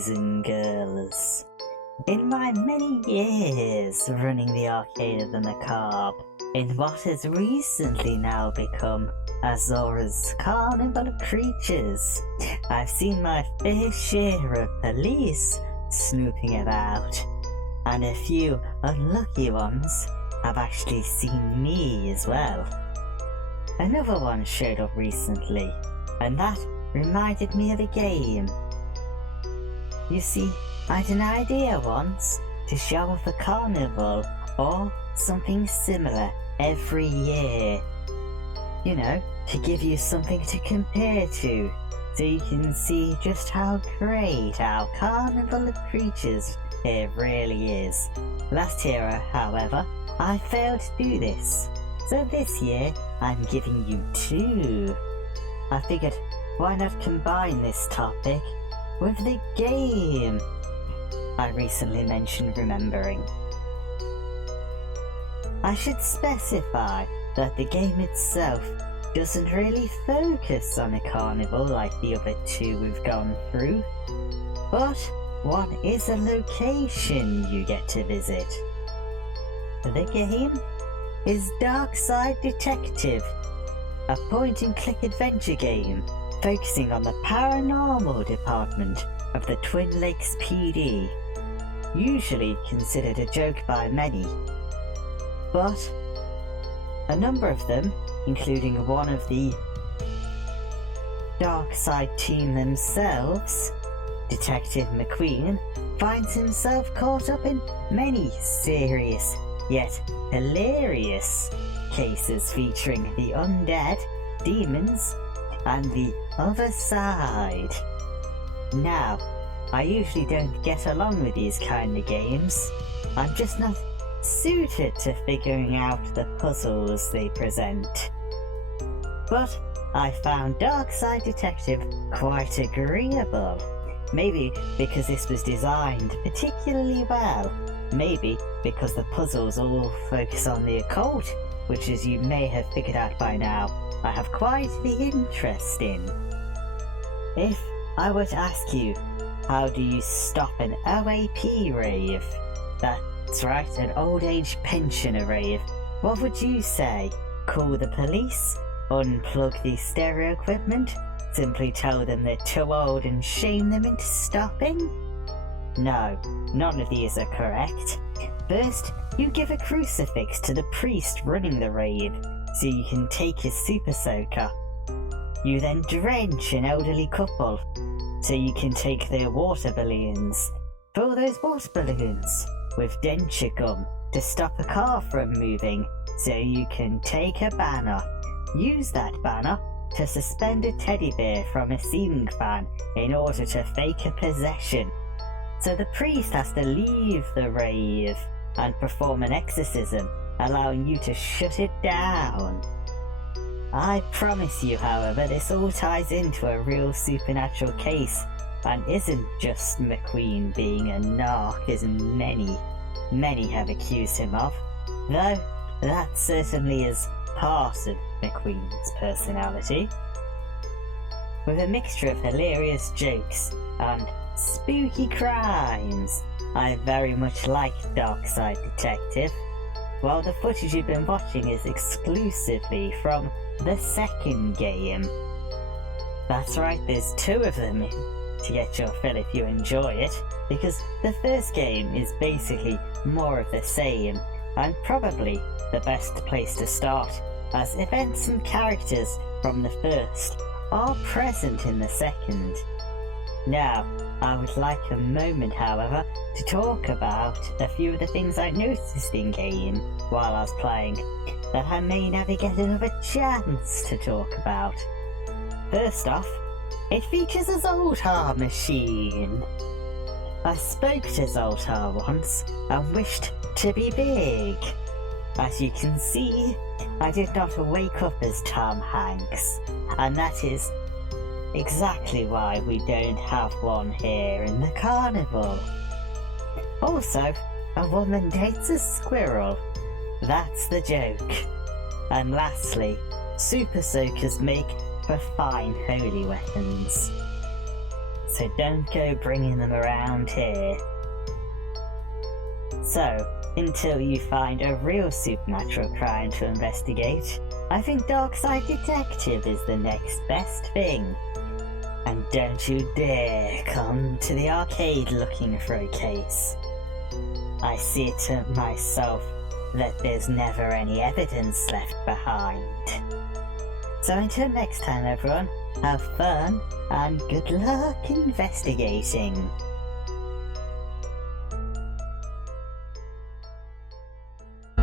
boys and girls. In my many years running the arcade of the Macabre, in what has recently now become Azora's Carnival of Creatures, I've seen my fair share of police snooping about, and a few unlucky ones have actually seen me as well. Another one showed up recently, and that reminded me of a game. You see, I had an idea once to show off a carnival or something similar every year. You know, to give you something to compare to, so you can see just how great our Carnival of Creatures here really is. Last year, however, I failed to do this, so this year I'm giving you two. I figured, why not combine this topic with the game I recently mentioned remembering. I should specify that the game itself doesn't really focus on a carnival like the other two we've gone through, but one is a location you get to visit. The game is Darkside Detective, a point-and-click adventure game focusing on the paranormal department of the Twin Lakes PD, usually considered a joke by many. But a number of them, including one of the Darkside team themselves, Detective McQueen, finds himself caught up in many serious yet hilarious cases featuring the undead, demons, and the other side. Now, I usually don't get along with these kind of games. I'm just not suited to figuring out the puzzles they present. But I found Darkside Detective quite agreeable. Maybe because this was designed particularly well. Maybe because the puzzles all focus on the occult, which, as you may have figured out by now, I have quite the interest in. If I were to ask you, how do you stop an OAP rave? That's right, an old age pensioner rave. What would you say? Call the police? Unplug the stereo equipment? Simply tell them they're too old and shame them into stopping? No, none of these are correct. First, you give a crucifix to the priest running the rave, so you can take his super soaker. You then drench an elderly couple, so you can take their water balloons. Fill those water balloons with denture gum to stop a car from moving, so you can take a banner. Use that banner to suspend a teddy bear from a ceiling fan in order to fake a possession. So the priest has to leave the rave and perform an exorcism, allowing you to shut it down. I promise you, however, this all ties into a real supernatural case and isn't just McQueen being a narc as many have accused him of, though that certainly is part of McQueen's personality. With a mixture of hilarious jokes and spooky crimes, I very much like Darkside Detective, while the footage you've been watching is exclusively from the second game. That's right, there's two of them to get your fill if you enjoy it, because the first game is basically more of the same, and probably the best place to start, as events and characters from the first are present in the second. Now, I would like a moment, however, to talk about a few of the things I noticed in game while I was playing that I may never get another chance to talk about. First off, it features a Zoltar machine. I spoke to Zoltar once and wished to be big. As you can see, I did not wake up as Tom Hanks, and that is exactly why we don't have one here in the carnival. Also, a woman dates a squirrel. That's the joke. And lastly, super soakers make for fine holy weapons. so don't go bringing them around here. So, until you find a real supernatural crime to investigate, I think Darkside Detective is the next best thing. And don't you dare come to the arcade looking for a case. I see it to myself that there's never any evidence left behind. So until next time everyone, have fun and good luck investigating.